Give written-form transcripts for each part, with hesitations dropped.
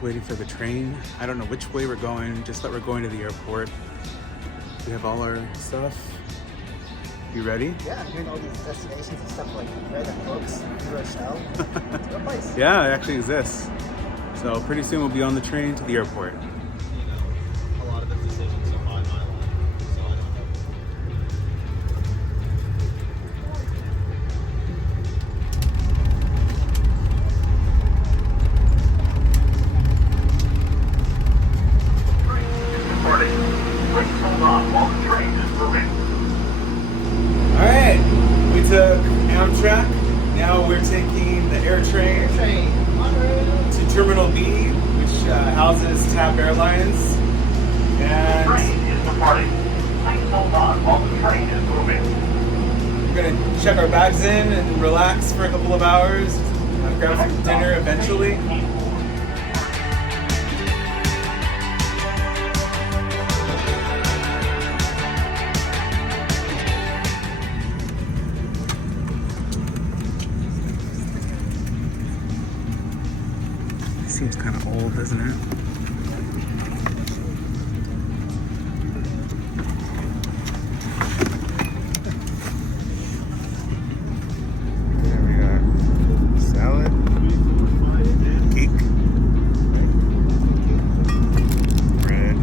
waiting for the train. I don't know which way we're going, just that we're going to the airport. We have all our stuff. You ready? Yeah, I'm doing all these destinations and stuff like read in books, New Rochelle. It's a good place. Yeah, it actually exists. So pretty soon we'll be on the train to the airport. A lot of the decisions are by my line, so I don't know. Please hold on while the train is moving. All right, we took Amtrak. Now we're taking the air train to Terminal B, which houses TAP Airlines. The And train is departing. Please hold on while the train is moving. we're gonna check our bags in and relax for a couple of hours. Grab some dinner eventually. Seems kind of old, doesn't it? There we got salad, cake, bread.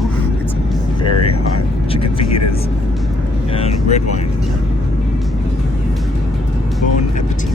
Oof, it's very hot. Chicken fajitas and red wine. Bon appetit.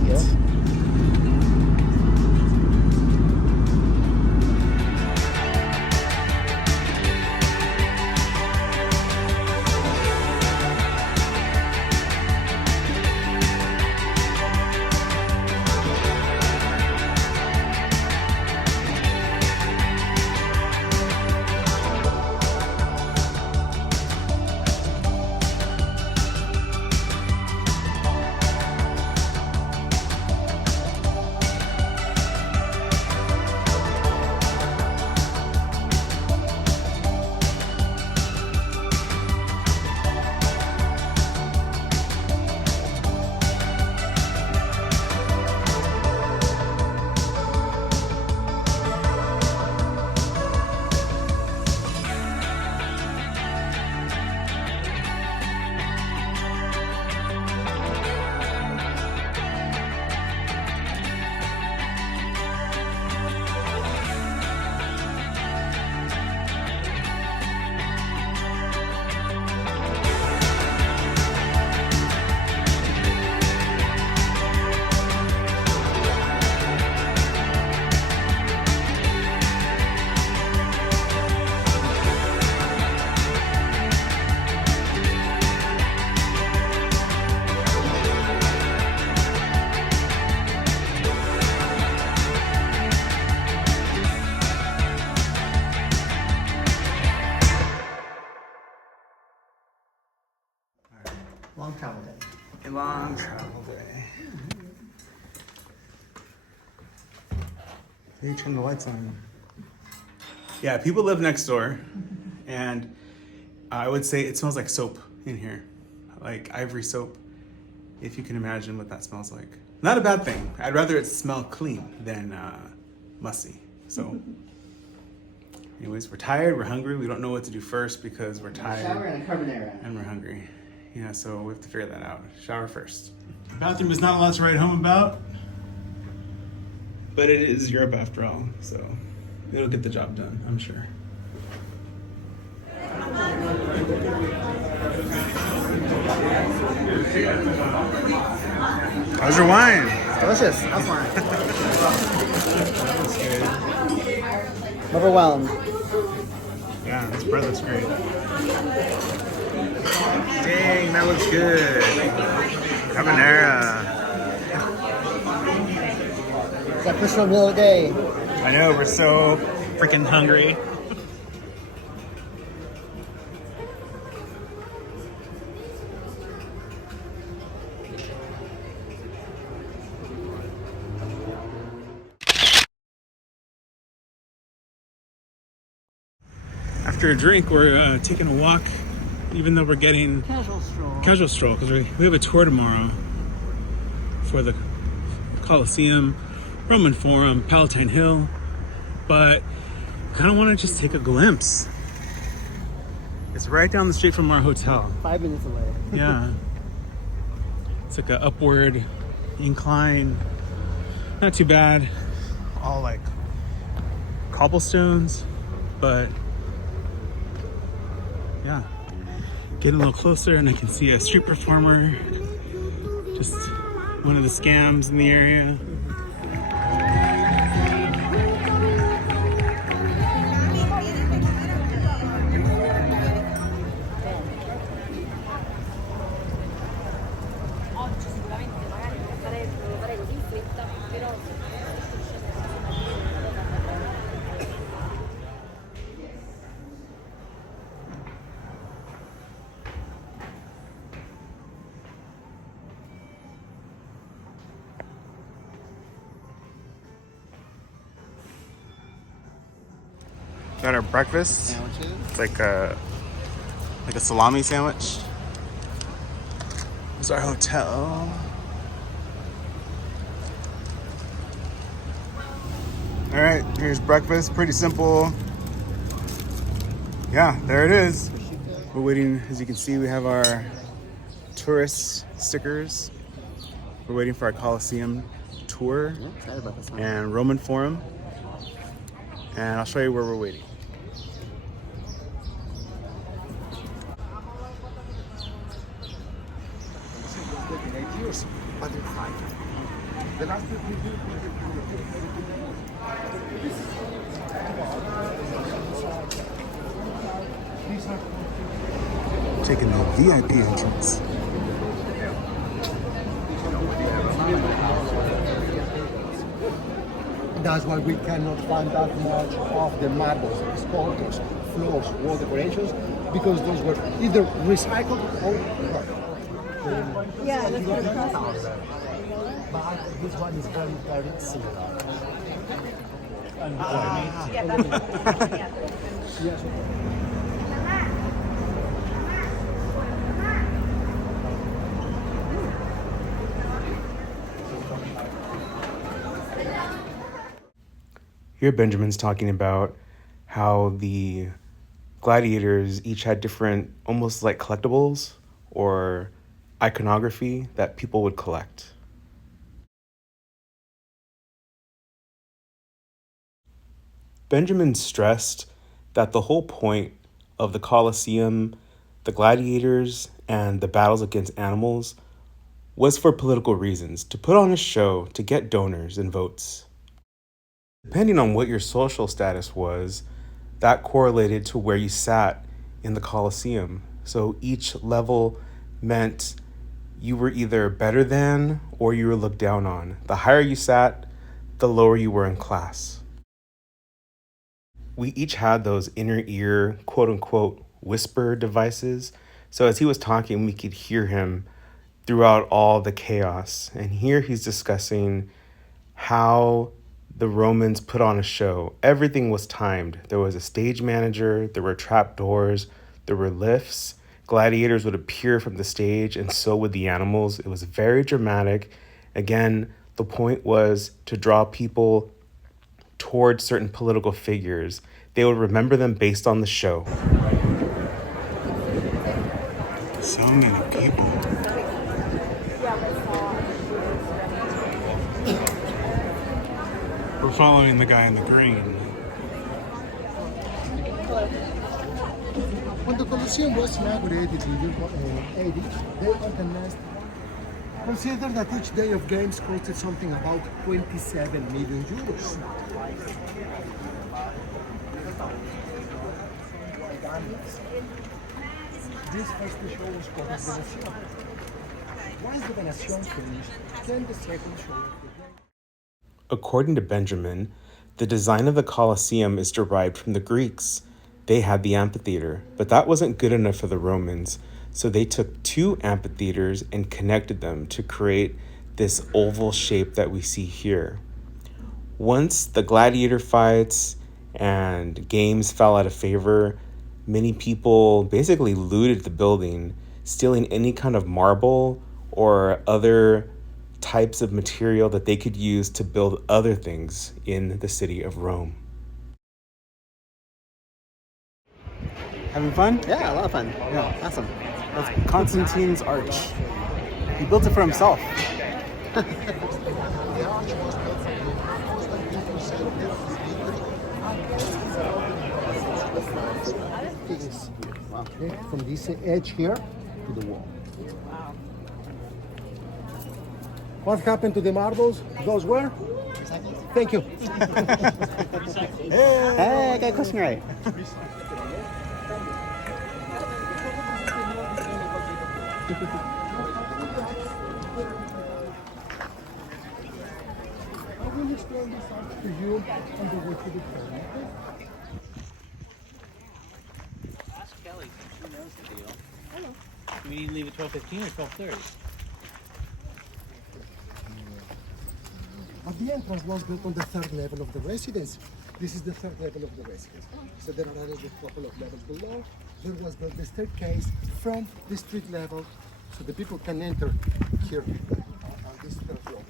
Long travel day. A long travel day. Hey, turn the lights on. Yeah, people live next door, and I would say it smells like soap in here, like ivory soap, if you can imagine what that smells like. Not a bad thing. I'd rather it smell clean than musty. So, anyways, we're tired, we're hungry, we don't know what to do first because we're tired. Shower and a carbonara. And we're hungry. Yeah, so we have to figure that out. Shower first. The bathroom is not a lot to write home about, but it is Europe after all, so it'll get the job done, I'm sure. How's your wine? Delicious. How's mine? I'm overwhelmed. Yeah, this bread looks great. Dang, that looks good. Carbonara. It's that personal meal of the day. I know, we're so freaking hungry. After a drink, we're taking a walk, even though we're getting casual stroll, because we have a tour tomorrow for the Colosseum. Roman Forum, Palatine Hill, but kind of want to just take a glimpse. It's right down the street from our hotel. 5 minutes away. Yeah. It's like an upward incline. Not too bad. All like cobblestones, but yeah. Getting a little closer and I can see a street performer. Just one of the scams in the area. Got our breakfast. Sandwiches. It's like a salami sandwich. It's our hotel. All right, here's breakfast. Pretty simple. Yeah, there it is. We're waiting. As you can see, we have our tourist stickers. We're waiting for our Colosseum tour Excited about this one. and Roman Forum. And I'll show you where we're waiting. Taking the VIP entrance. That's why we cannot find that much of the marbles, sculptures, floors, wall decorations, because those were either recycled or burnt. Yeah, that's what it's But this one is very, very similar. Yes. Here Benjamin's talking about how the gladiators each had different, almost like collectibles or iconography that people would collect. Benjamin stressed that the whole point of the Colosseum, the gladiators, and the battles against animals was for political reasons, to put on a show to get donors and votes. Depending on what your social status was, that correlated to where you sat in the Colosseum. So each level meant you were either better than or you were looked down on. The higher you sat, the lower you were in class. We each had those inner ear, quote unquote, whisper devices. So as he was talking, we could hear him throughout all the chaos. And here he's discussing how the Romans put on a show. Everything was timed. There was a stage manager, there were trap doors, there were lifts. Gladiators would appear from the stage, and so would the animals. It was very dramatic. Again, the point was to draw people towards certain political figures. They would remember them based on the show. So many people. We're following the guy in the green. When the Colosseum was inaugurated in 1880, they organized. Consider that each day of games costed something about 27 million euros. This first show was called Venecian. Once the Venecian finished, then the second show of the day. According to Benjamin, the design of the Colosseum is derived from the Greeks. They had the amphitheater, but that wasn't good enough for the Romans, so they took two amphitheaters and connected them to create this oval shape that we see here. Once the gladiator fights and games fell out of favor, many people basically looted the building, stealing any kind of marble or other types of material that they could use to build other things in the city of Rome. Having fun? Yeah, a lot of fun. Yeah. Awesome. That's Constantine's arch. He built it for himself. Is, okay, from this edge here to the wall. What happened to the marbles? Those were? Thank you. Hey, I got a question right. I will explain this out to you on the way to the train. Ask Kelly. She knows the deal. Hello. Do we need to leave at 12:15 or 12:30? But the entrance was built on the third level of the residence. This is the third level of the residence. So there are another couple of levels below. There was built the staircase from the street level, so the people can enter here on this third floor.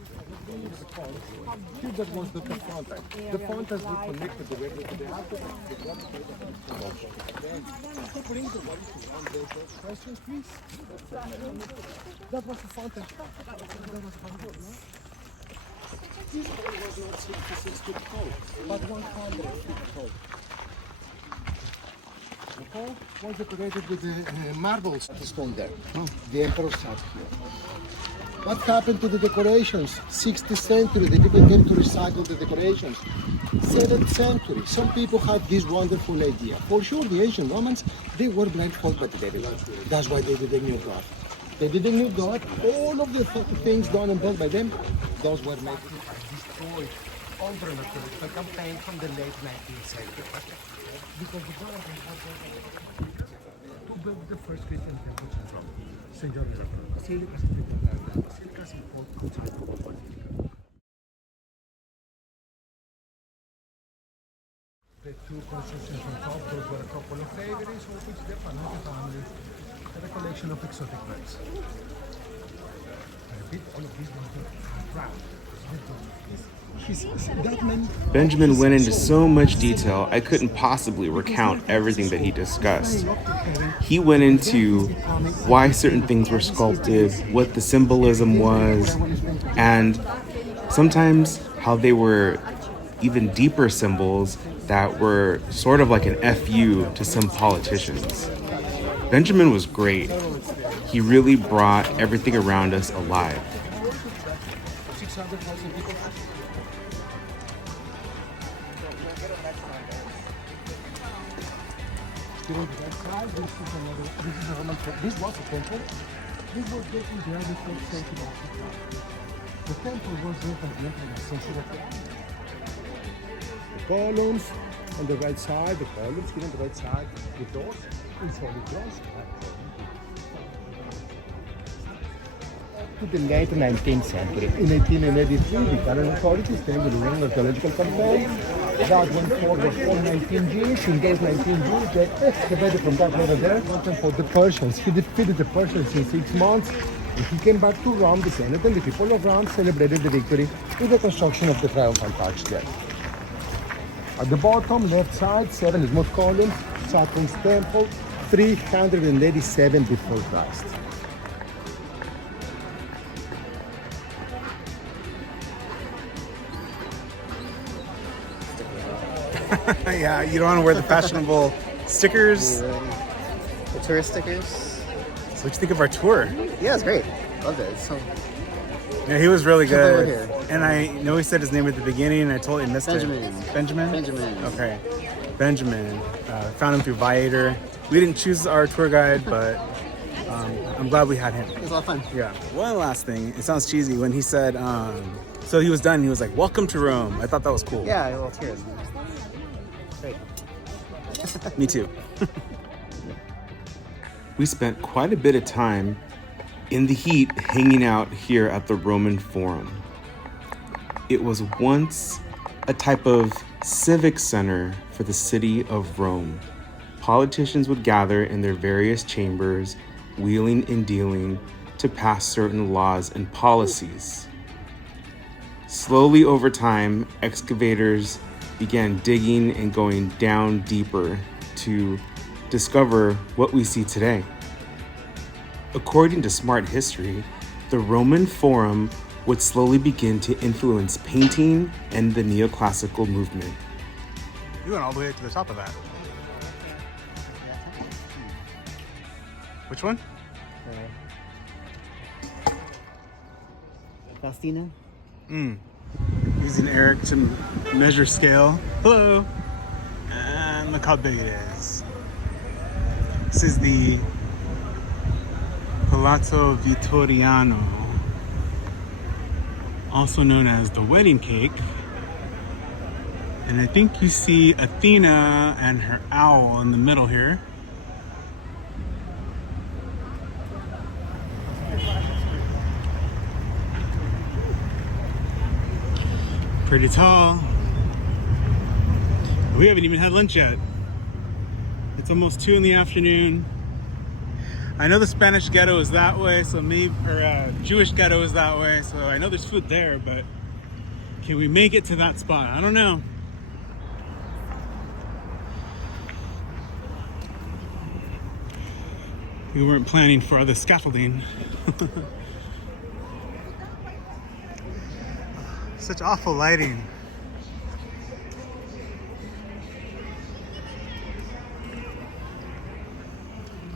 Here that was the fountain. The fountains were connected directly to the water. To bring the water to one of those questions, please. That was the fountain. That was the fountain. This hall was not 66 feet tall, but 100 feet tall. The hall was decorated with the marbles at the stone there. The emperor sat here. What happened to the decorations? 16th century, the people came to recycle the decorations. 7th century, some people had this wonderful idea. For sure, the ancient Romans, they were blindfolded by the devil. That's why they did a new god. They did a new god. All of the things done and built by them, those were made destroyed over an archaeological campaign from the late 19th century. Because the Byzantines had to build the first Christian temple in Rome. St. John the Basilicas and Basilicas in Port outside of the Basilica. The two constructions on top, those were a couple of aviaries, of which the Panache family had a collection of exotic birds. I repeat, all of these were built round. Benjamin went into so much detail, I couldn't possibly recount everything that he discussed. He went into why certain things were sculpted, what the symbolism was, and sometimes how they were even deeper symbols that were sort of like an FU to some politicians. Benjamin was great. He really brought everything around us alive. 600,000 people. Here on the right side, this is a Roman temple. This was a temple. This was built in the early 4th century after Christ. The temple was built at the end of the century. The columns on the right side, the columns here on the right side, the doors in solid bronze. To the late 19th century. In 1883, the Italian authorities came with a long archaeological campaign that went forward for 19 years. In those 19 years, they excavated from that level there for the Persians. He defeated the Persians in 6 months. And he came back to Rome, the Senate and the people of Rome celebrated the victory with the construction of the triumphal arch there. At the bottom left side, 7 smooth columns, Saturn's temple, 387 before Christ. Yeah, you don't want to wear the fashionable stickers. The tourist stickers. So what you think of our tour? Yeah, it's great. Loved it. It's so Yeah, he was really So they were good. here. And I know he said his name at the beginning, and I totally missed Benjamin. it. Benjamin? Benjamin. Okay. Benjamin. Found him through Viator. We didn't choose our tour guide, but I'm glad we had him. It was a lot of fun. Yeah. One last thing. It sounds cheesy when he said, so he was done. He was like, "Welcome to Rome." I thought that was cool. Yeah, a little tears. Great. Me too. We spent quite a bit of time in the heat hanging out here at the Roman Forum. It was once a type of civic center for the city of Rome. Politicians would gather in their various chambers, wheeling and dealing to pass certain laws and policies. Slowly over time, excavators began digging and going down deeper to discover what we see today. According to Smart History, the Roman Forum would slowly begin to influence painting and the neoclassical movement. You went all the way to the top of that. Which one? Faustina? Using Eric to measure scale. Hello! And look how big it is. This is the Palazzo Vittoriano, also known as the wedding cake. And I think you see Athena and her owl in the middle here. Pretty tall. We haven't even had lunch yet. It's almost 2 in the afternoon. I know the Spanish ghetto is that way, so maybe, or Jewish ghetto is that way, so I know there's food there, but can we make it to that spot? I don't know. We weren't planning for the scaffolding. Such awful lighting.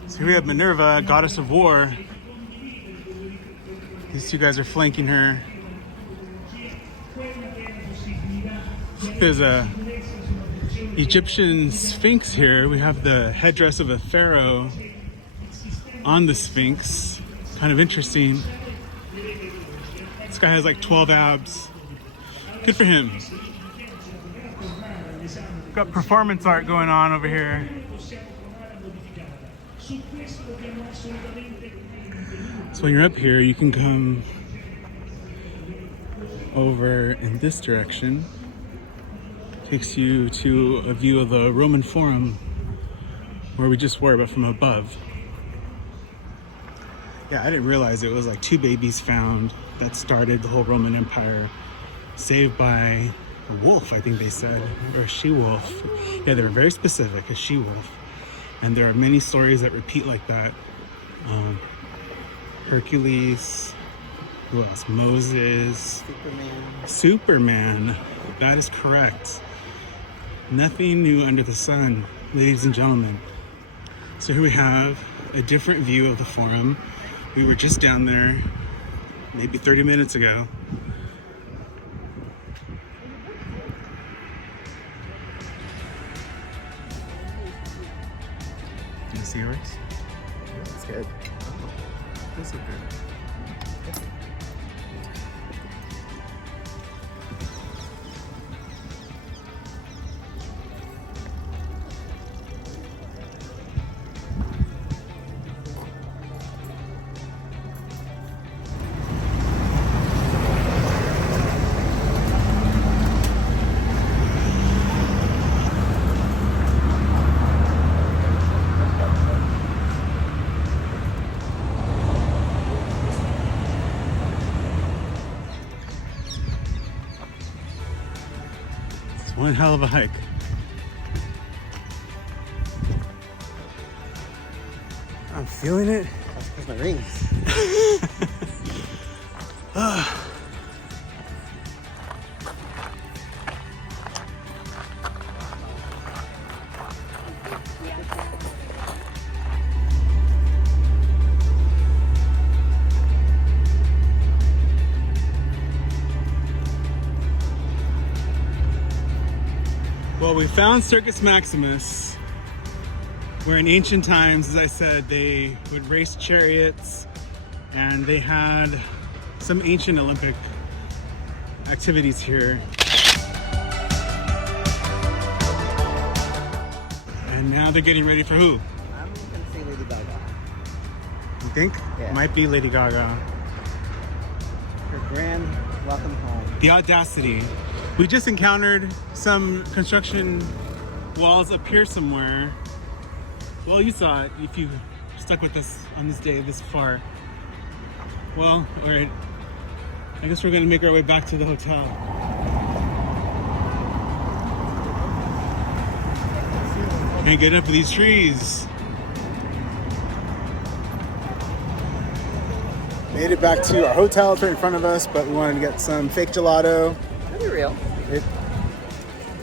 So here we have Minerva, goddess of war. These two guys are flanking her. There's a Egyptian sphinx here. We have the headdress of a pharaoh on the sphinx. Kind of interesting. This guy has like 12 abs. Good for him. Got performance art going on over here. So when you're up here, you can come over in this direction. Takes you to a view of the Roman Forum where we just were, but from above. Yeah, I didn't realize it was like 2 babies found that started the whole Roman Empire. Saved by a wolf, I think they said, or a she-wolf. Yeah, they were very specific, a she-wolf. And there are many stories that repeat like that. Hercules, who else? Moses. Superman. That is correct. Nothing new under the sun, ladies and gentlemen. So here we have a different view of the Forum. We were just down there maybe 30 minutes ago. You see yours? That's good. Those look good. One hell of a hike. I'm feeling it. That's my rings. Well, we found Circus Maximus, where in ancient times, as I said, they would race chariots, and they had some ancient Olympic activities here. And now they're getting ready for who? I'm gonna say Lady Gaga. You think? Yeah. Might be Lady Gaga. Her grand welcome home. The audacity. We just encountered some construction walls up here somewhere. Well, you saw it if you stuck with us on this day this far. Well, we're at I guess we're gonna make our way back to the hotel. Can't get up to these trees. Made it back to our hotel. It's right in front of us, but we wanted to get some fake gelato. That'd be real. It,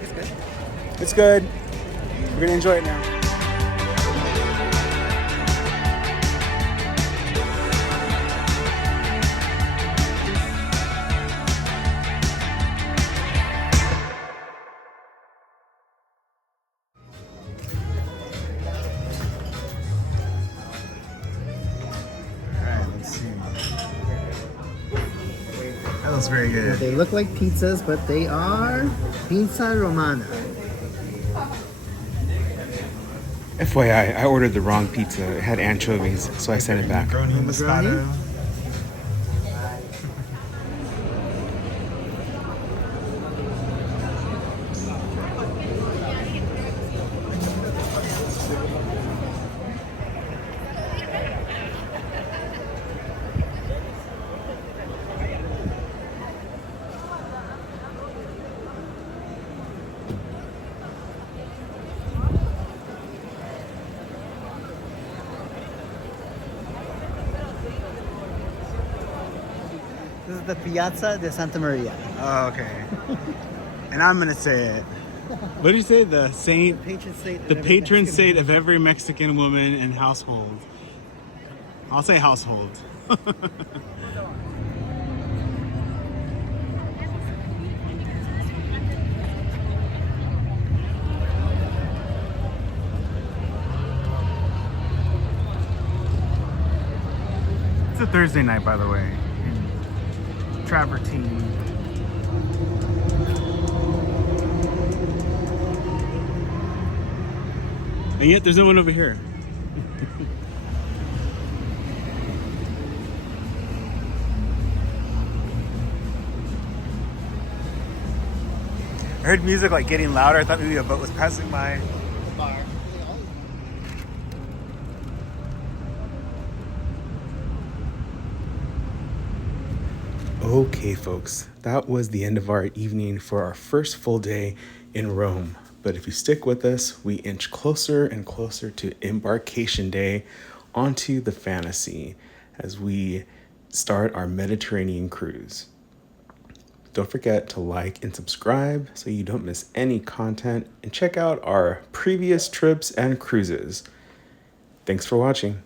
It's good. it's good. We're gonna enjoy it now. Alright, let's see. That looks very good. They look like pizzas, but they are pizza romana. FYI, I ordered the wrong pizza. It had anchovies, so I sent it back. Macaroni Moscato. This is the Piazza de Santa Maria. Oh, okay. And I'm gonna say it. What do you say? The saint, Patron saint. of the every patron Mexican saint woman. of every Mexican woman and household. I'll say household. It's a Thursday night, by the way, in Travertine. And yet there's no one over here. I heard music like getting louder. I thought maybe a boat was passing by. Okay, folks, that was the end of our evening for our first full day in Rome. But if you stick with us, we inch closer and closer to embarkation day onto the Fantasy as we start our Mediterranean cruise. Don't forget to like and subscribe so you don't miss any content, and check out our previous trips and cruises. Thanks for watching.